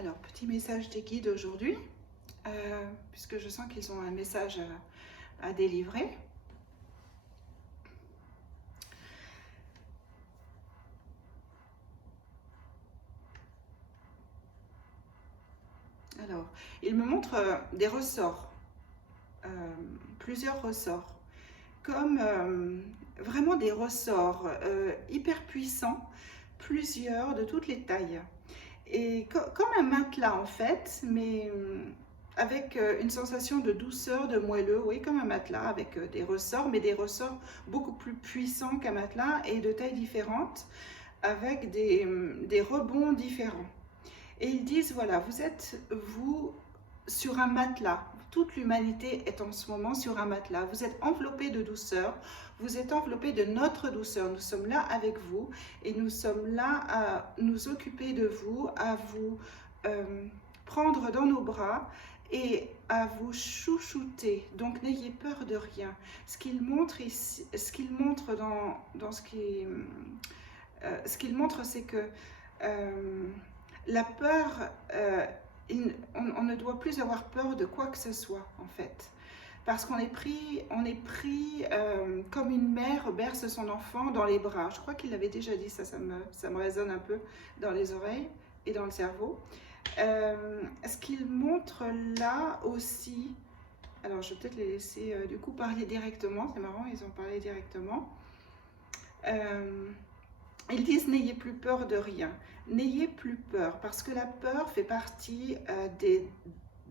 Alors, petit message des guides aujourd'hui, puisque je sens qu'ils ont un message à délivrer. Alors, ils me montrent des ressorts, plusieurs ressorts, comme vraiment des ressorts hyper puissants, plusieurs de toutes les tailles. Et comme un matelas en fait, mais avec une sensation de douceur, de moelleux, oui, comme un matelas avec des ressorts, mais des ressorts beaucoup plus puissants qu'un matelas et de tailles différentes, avec des rebonds différents. Et ils disent, voilà, vous êtes, vous, sur un matelas. Toute l'humanité est en ce moment sur un matelas. Vous êtes enveloppé de douceur, vous êtes enveloppé de notre douceur. Nous sommes là avec vous et nous sommes là à nous occuper de vous, à vous prendre dans nos bras et à vous chouchouter. Donc n'ayez peur de rien. Ce qu'il montre ici, ce qu'il montre dans ce qu'il montre, c'est que la peur, on ne doit plus avoir peur de quoi que ce soit en fait. Parce qu'on est pris, comme une mère berce son enfant dans les bras. Je crois qu'il l'avait déjà dit, ça me résonne un peu dans les oreilles et dans le cerveau. Ce qu'il montre là aussi, alors je vais peut-être les laisser du coup parler directement, c'est marrant, ils ont parlé directement. Ils disent n'ayez plus peur de rien, n'ayez plus peur, parce que la peur fait partie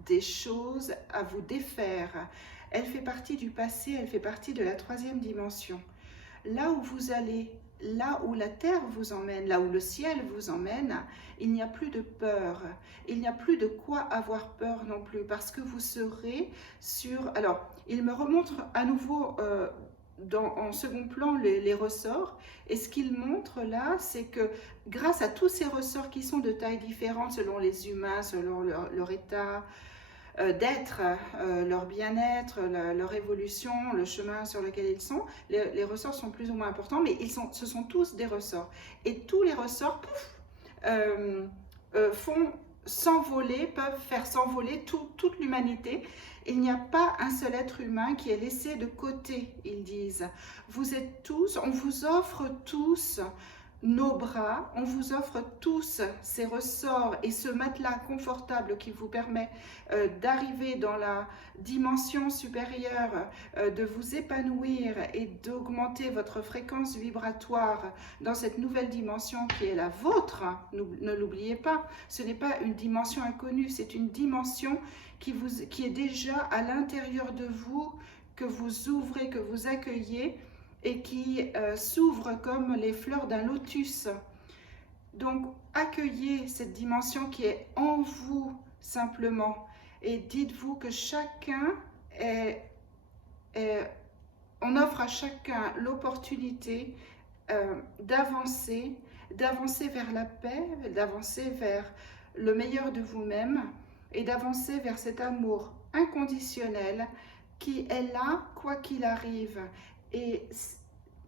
des choses à vous défaire. Elle fait partie du passé, elle fait partie de la troisième dimension. Là où vous allez, là où la terre vous emmène, là où le ciel vous emmène, il n'y a plus de peur. Il n'y a plus de quoi avoir peur non plus, parce que vous serez sur... Alors, il me remontre à nouveau en second plan les ressorts. Et ce qu'il montre là, c'est que grâce à tous ces ressorts qui sont de tailles différentes selon les humains, selon leur état d'être, leur bien-être, leur évolution, le chemin sur lequel ils sont, les ressorts sont plus ou moins importants, mais ce sont tous des ressorts. Et tous les ressorts font s'envoler, peuvent faire s'envoler toute l'humanité. Il n'y a pas un seul être humain qui est laissé de côté, ils disent. Vous êtes tous, on vous offre tous nos bras, on vous offre tous ces ressorts et ce matelas confortable qui vous permet d'arriver dans la dimension supérieure, de vous épanouir et d'augmenter votre fréquence vibratoire dans cette nouvelle dimension qui est la vôtre. Ne l'oubliez pas, ce n'est pas une dimension inconnue, c'est une dimension qui est déjà à l'intérieur de vous, que vous ouvrez, que vous accueillez, et qui s'ouvre comme les fleurs d'un lotus. Donc, accueillez cette dimension qui est en vous simplement et dites-vous que chacun on offre à chacun l'opportunité d'avancer vers la paix, d'avancer vers le meilleur de vous-même et d'avancer vers cet amour inconditionnel qui est là quoi qu'il arrive. Et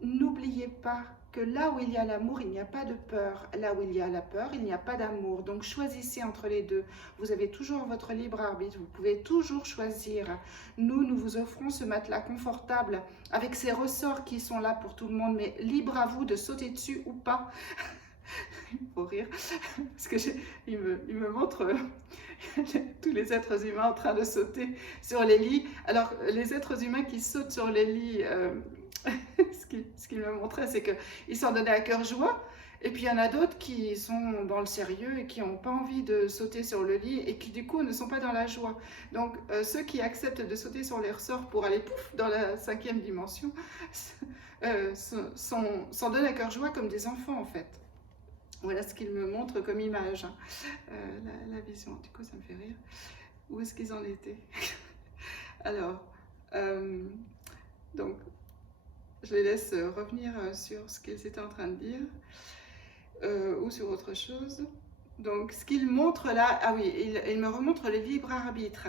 n'oubliez pas que là où il y a l'amour, il n'y a pas de peur. Là où il y a la peur, il n'y a pas d'amour. Donc choisissez entre les deux. Vous avez toujours votre libre arbitre. Vous pouvez toujours choisir. Nous vous offrons ce matelas confortable avec ces ressorts qui sont là pour tout le monde. Mais libre à vous de sauter dessus ou pas. Il faut rire. Parce que il me montre tous les êtres humains en train de sauter sur les lits. Alors, les êtres humains qui sautent sur les lits... ce qu'il me montrait, c'est qu'ils s'en donnaient à cœur joie. Et puis il y en a d'autres qui sont dans le sérieux et qui n'ont pas envie de sauter sur le lit et qui du coup ne sont pas dans la joie. Donc ceux qui acceptent de sauter sur les ressorts pour aller pouf dans la cinquième dimension s'en donnent à cœur joie comme des enfants en fait. Voilà ce qu'il me montre comme image, la vision. Du coup ça me fait rire. Où est-ce qu'ils en étaient? Alors, donc je les laisse revenir sur ce qu'ils étaient en train de dire ou sur autre chose. Donc, ce qu'ils montrent là, ah oui, ils me remontrent le libre arbitre.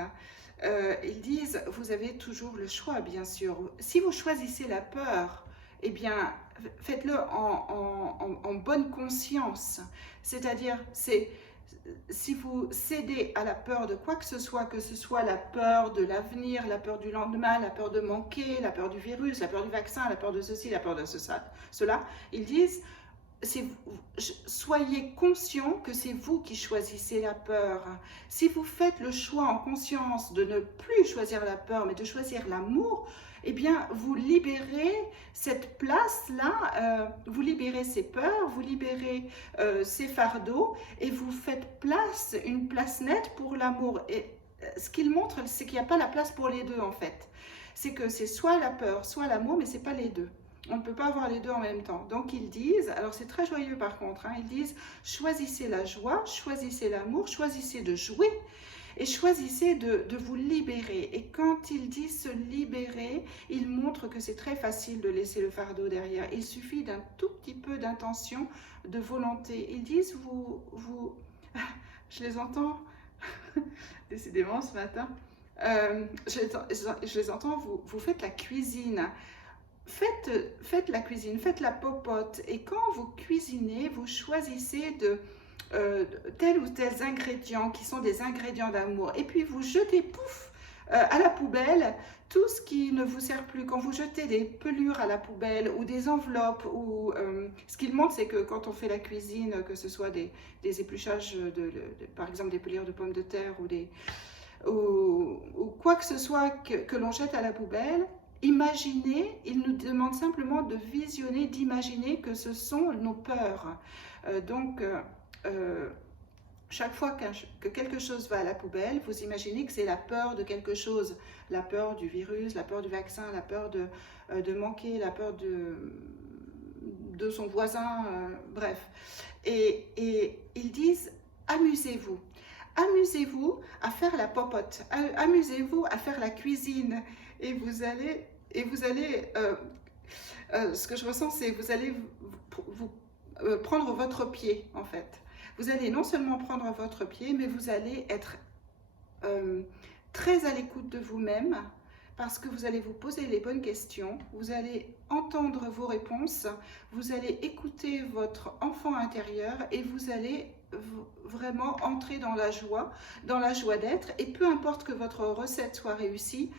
Ils disent, vous avez toujours le choix, bien sûr. Si vous choisissez la peur, eh bien, faites-le en bonne conscience. C'est-à-dire, si vous cédez à la peur de quoi que ce soit la peur de l'avenir, la peur du lendemain, la peur de manquer, la peur du virus, la peur du vaccin, la peur de ceci, la peur de cela, ils disent, soyez conscient que c'est vous qui choisissez la peur. Si vous faites le choix en conscience de ne plus choisir la peur, mais de choisir l'amour, eh bien, vous libérez cette place-là, vous libérez ces peurs, vous libérez ces fardeaux, et vous faites place, une place nette pour l'amour. Et ce qu'il montre, c'est qu'il n'y a pas la place pour les deux, en fait. C'est que c'est soit la peur, soit l'amour, mais ce n'est pas les deux. On ne peut pas avoir les deux en même temps. Donc ils disent, alors c'est très joyeux par contre, hein, ils disent choisissez la joie, choisissez l'amour, choisissez de jouer et choisissez de vous libérer. Et quand ils disent se libérer, ils montrent que c'est très facile de laisser le fardeau derrière. Il suffit d'un tout petit peu d'intention, de volonté. Ils disent, je les entends, décidément ce matin, je les entends, vous faites la cuisine. Faites la cuisine, faites la popote, et quand vous cuisinez, vous choisissez tels ou tels ingrédients qui sont des ingrédients d'amour, et puis vous jetez, pouf, à la poubelle tout ce qui ne vous sert plus. Quand vous jetez des pelures à la poubelle ou des enveloppes, ou ce qu'il montre, c'est que quand on fait la cuisine, que ce soit des épluchages, par exemple des pelures de pommes de terre ou quoi que ce soit que l'on jette à la poubelle, imaginez, il nous demande simplement de visionner, d'imaginer que ce sont nos peurs. Chaque fois que quelque chose va à la poubelle, vous imaginez que c'est la peur de quelque chose, la peur du virus, la peur du vaccin, la peur de manquer, la peur de son voisin, bref. Et ils disent, amusez-vous. Amusez-vous à faire la popote, amusez-vous à faire la cuisine, et vous allez, ce que je ressens, c'est vous allez prendre votre pied, en fait. Vous allez non seulement prendre votre pied, mais vous allez être très à l'écoute de vous-même, parce que vous allez vous poser les bonnes questions, vous allez entendre vos réponses, vous allez écouter votre enfant intérieur, et vous allez vraiment entrer dans la joie d'être, et peu importe que votre recette soit réussie,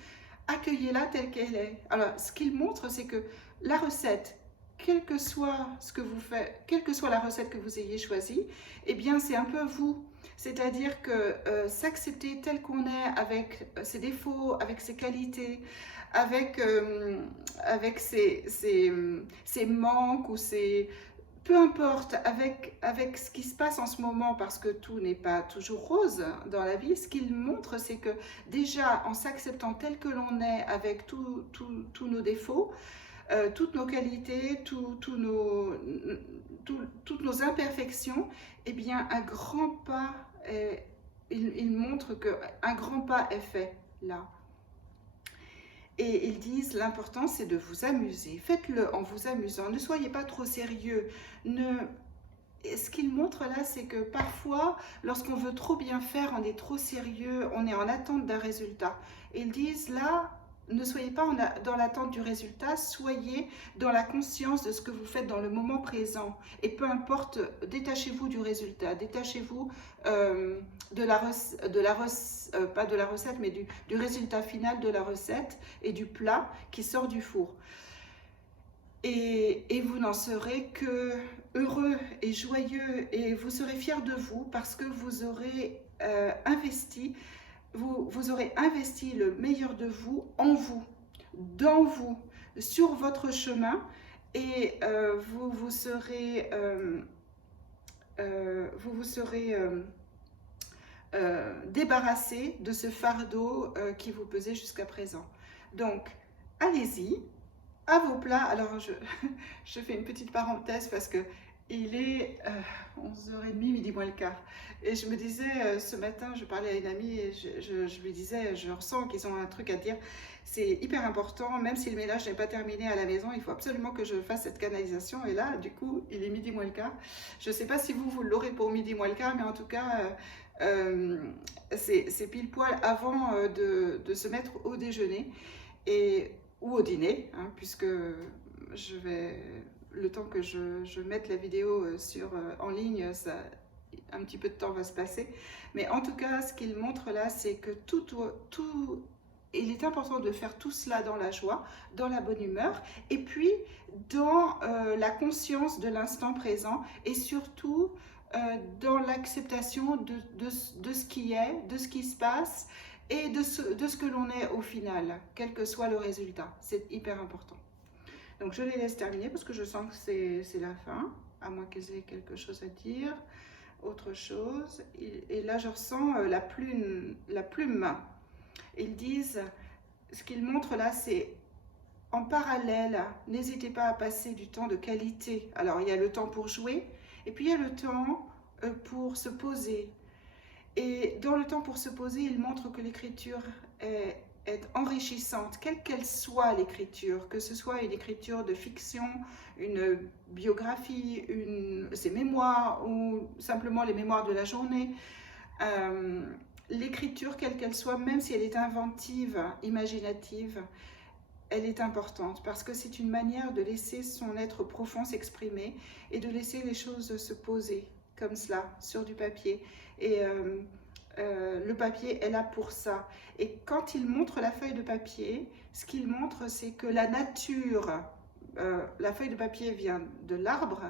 accueillez-la telle qu'elle est. Alors, ce qu'il montre, c'est que la recette, quel que soit ce que vous faites, quelle que soit la recette que vous ayez choisie, eh bien, c'est un peu vous. C'est-à-dire que s'accepter tel qu'on est, avec ses défauts, avec ses qualités, avec ses manques ou ses... Peu importe, avec ce qui se passe en ce moment, parce que tout n'est pas toujours rose dans la vie, ce qu'il montre, c'est que déjà, en s'acceptant tel que l'on est, avec tous nos défauts, toutes nos qualités, toutes nos imperfections, eh bien, un grand pas, il montre qu'un grand pas est fait là. Et ils disent, l'important c'est de vous amuser, faites-le en vous amusant, ne soyez pas trop sérieux. Ce qu'ils montrent là, c'est que parfois, lorsqu'on veut trop bien faire, on est trop sérieux, on est en attente d'un résultat. Et ils disent là, ne soyez pas dans l'attente du résultat, soyez dans la conscience de ce que vous faites dans le moment présent. Et peu importe, détachez-vous du résultat, détachez-vous pas de la recette, mais du résultat final de la recette et du plat qui sort du four. Et vous n'en serez que heureux et joyeux, et vous serez fiers de vous parce que vous aurez investi le meilleur de vous en vous, dans vous, sur votre chemin, et vous serez débarrassé de ce fardeau qui vous pesait jusqu'à présent. Donc, allez-y, à vos plats. Alors, je fais une petite parenthèse parce que il est 11h30, midi moins le quart. Et je me disais, ce matin, je parlais à une amie et je lui disais, je ressens qu'ils ont un truc à dire. C'est hyper important, même si le ménage n'est pas terminé à la maison, il faut absolument que je fasse cette canalisation. Et là, du coup, il est midi moins le quart. Je ne sais pas si vous l'aurez pour midi moins le quart, mais en tout cas, c'est pile poil avant de se mettre au déjeuner ou au dîner, hein, puisque le temps que je mette la vidéo en ligne, un petit peu de temps va se passer. Mais en tout cas, ce qu'il montre là, c'est que il est important de faire tout cela dans la joie, dans la bonne humeur, et puis dans la conscience de l'instant présent, et surtout dans l'acceptation de ce qui est, de ce qui se passe, et de ce que l'on est au final, quel que soit le résultat. C'est hyper important. Donc je les laisse terminer parce que je sens que c'est la fin, à moins qu'ils aient quelque chose à dire, autre chose. Et là je ressens la plume. Ils disent, ce qu'ils montrent là, c'est en parallèle, n'hésitez pas à passer du temps de qualité. Alors il y a le temps pour jouer, et puis il y a le temps pour se poser. Et dans le temps pour se poser, il montre que l'écriture est enrichissante, quelle qu'elle soit l'écriture, que ce soit une écriture de fiction, une biographie, ses mémoires ou simplement les mémoires de la journée. L'écriture, quelle qu'elle soit, même si elle est inventive, imaginative, elle est importante parce que c'est une manière de laisser son être profond s'exprimer et de laisser les choses se poser comme cela sur du papier. Et le papier est là pour ça. Et quand il montre la feuille de papier, ce qu'il montre, c'est que la nature, la feuille de papier vient de l'arbre,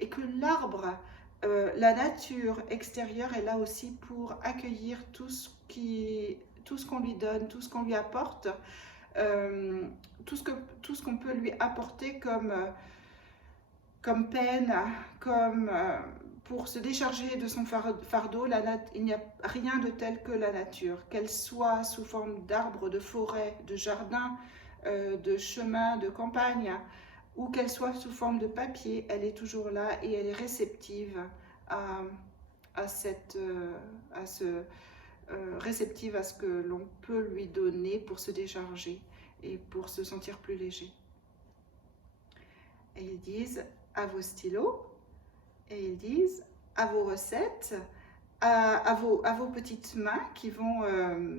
et que l'arbre, la nature extérieure est là aussi pour accueillir tout ce qu'on lui donne, tout ce qu'on lui apporte, tout ce qu'on peut lui apporter comme peine, comme pour se décharger de son fardeau. Il n'y a rien de tel que la nature, qu'elle soit sous forme d'arbres, de forêts, de jardins, de chemins, de campagnes, ou qu'elle soit sous forme de papier, elle est toujours là et elle est réceptive réceptive à ce que l'on peut lui donner pour se décharger et pour se sentir plus léger. Et ils disent à vos stylos, et ils disent à vos recettes, à vos petites mains qui vont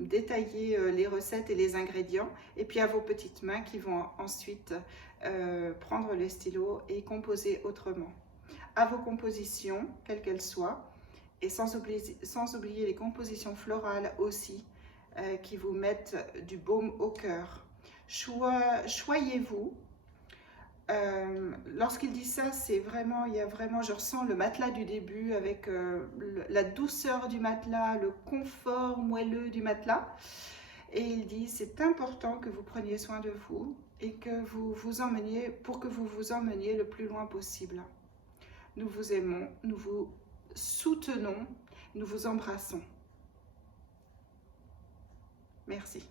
détailler les recettes et les ingrédients, et puis à vos petites mains qui vont ensuite prendre les stylos et composer autrement. À vos compositions, quelles qu'elles soient, et sans oublier les compositions florales aussi, qui vous mettent du baume au cœur. Choyez-vous. Lorsqu'il dit ça, c'est vraiment, je ressens le matelas du début avec la douceur du matelas, le confort moelleux du matelas. Et il dit, c'est important que vous preniez soin de vous et que vous vous emmeniez, pour que vous vous emmeniez le plus loin possible. Nous vous aimons, nous vous soutenons, nous vous embrassons. Merci.